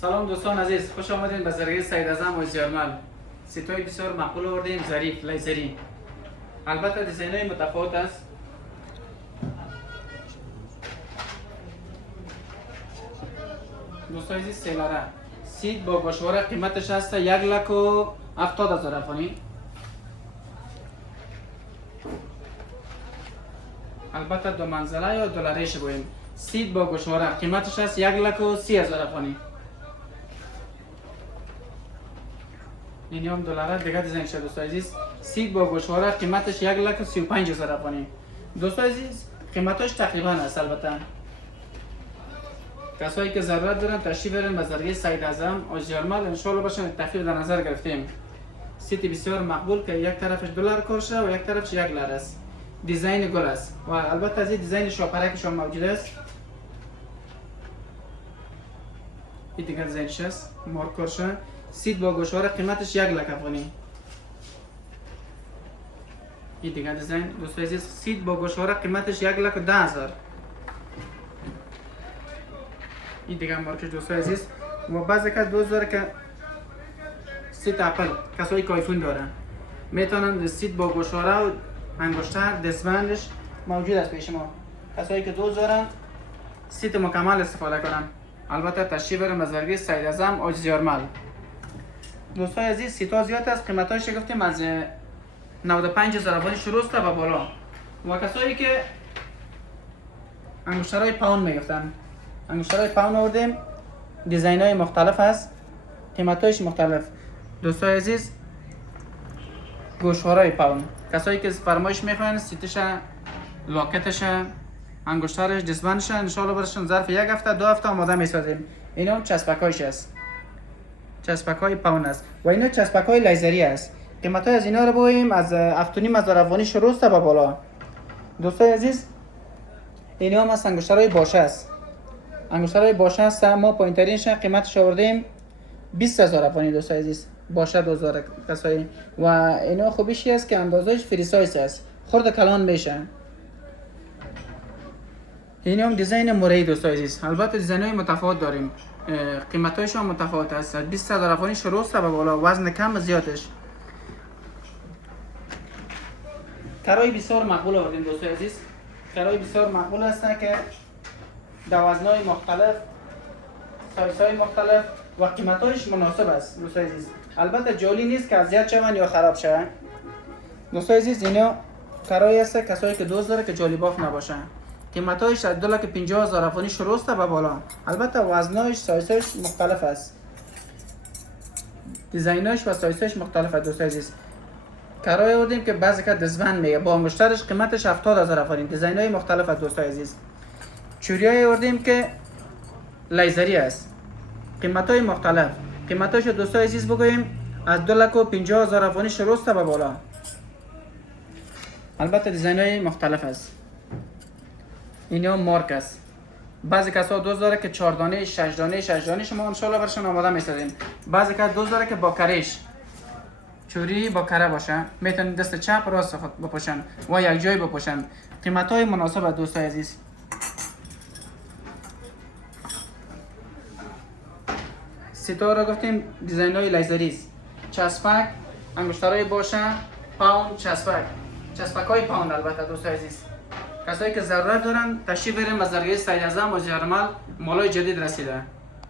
سلام دوستان عزیز، خوش آمدین به زرگی سید اعظم و زیارمل. سیتوی بسیار معقول آوردیم، ظریف، لیزری. البته دیزاین‌های متفاوت است. دوستان عزیز، سیلاره سیت با گوشواره قیمتش هست 1,70,000 افغانی. البته دو منزله یا دلاریش بویم. سیت با گوشواره قیمتش هست 1,30,000 افغانی. این هم دلاره دیگه دیزاین شده دوستان عزیز. سیت با گوشواره قیمتش 1,35,000 افغانی. دوستان عزیز قیمتش تقریبا است. البته کسایی که ضرورت دارن تشریف برن به زرگی سید اعظم و زیارمل، ان شاء الله باشن تخفیف در نظر گرفتیم. سیت بسیار مقبول که یک طرفش دلار کارشه و یک طرفش 1 لار است. دیزاین گل است و البته از این دیزاین شاپرک هم موجود است. این دیگه دیزاینش است، مارک کارشه. سیت با گوشواره قیمتش 1,00,000 افغانی. این دیگه دیزاین دوستان عزیز، سیت با گوشواره قیمتش 1,10,000. این دیگه مارکش دوستان عزیز. و بعضی کس دوست داره که سیت اپل، کسایی که آیفون داره میتونن سیت با گوشواره و انگشتر دستبندش موجود است پیش ما. کسایی که دوست دارن سیت مکمل استفاده کنن، البته تشریف برن به زرگی سید اعظم و زیارمل. دوستان عزیز سیتا زیاد است، قیمتاش گفتیم از 95,000 افغانی شروع است و بالا. و کسایی که انگشترهای پاون میگفتن، انگشترهای پاون آوردیم، دیزاین های مختلف است، قیمتاش مختلف. دوستان عزیز گوشواره پاون، کسایی که فرمایش میخواین سیتش، لاکتش، انگشترش، دستبندش ان شاء الله برشون ظرف 1 هفته 2 هفته آماده میسازیم. اینا هم چسبکایش است، چسبک های پاون است و اینا چسبک های لیزری است. قیمت های از اینا رو بگوییم از 7,500 افغانی شروع است و بالا. دوستان عزیز اینا هم از انگشترهای باشه است. انگشترهای باشه است، ما پایین ترینش قیمتش آوردیم 20,000 افغانی. دوستان عزیز باشه 2000 کسایی و اینا خوبیش است که اندازهش فری سایز است، خرد کلان میشه. این هم دیزاین موری دوستان عزیز. البته دیزاین های متفاوت داریم، قیمتایش هم متفاوت است. 20,000 افغانی شروع است و بالا، وزن کم و زیادش. کرای بسیار مقبول آوردیم دوستان عزیز. کرای بسیار مقبول است که در وزن‌های مختلف، سایزهای مختلف و قیمتایش مناسب است دوستان عزیز. البته جولی نیست که اذیت شون یا خراب شون. دوستان عزیز اینا کرای است کسایی که دوست داره که جولی باف نباشه. قیمتایش از 2,50,000 افغانی شروع است و بالا. البته وزنایش، سایزش مختلف است، دیزایناش و سایزش مختلف است دوستان عزیز. کرای آوردیم که بعضی که دستبند میگه با انگشترش قیمتش 70,000 افغانی. دیزاینای مختلف است دوستان عزیز. چوریای آوردیم که لیزری است، قیمتای مختلف. قیمتاش دوستان عزیز بگوییم از 2,50,000 افغانی شروع است و بالا. البته دیزاینای مختلف است. اینا مارک است. بعضی کسا دوست داره که 4 دانه 6 دانه 6 دانه شما ان شاء الله برشون آماده میسازیم. بعضی کس دوست داره که با کرش چوری با کره باشه، میتونن دست چپ راست خود بپوشن و یک جای بپوشن. قیمتای مناسب دوستان عزیز. ستاره گفتیم دیزاینای لیزری است. چسبک، انگشترهای باشه، پاون، چسبک های پاون. البته دوستان عزیز کسایی که ضرورت دارن تشریف برن به زرگی سید اعظم و زیارمل، مالای جدید رسیده.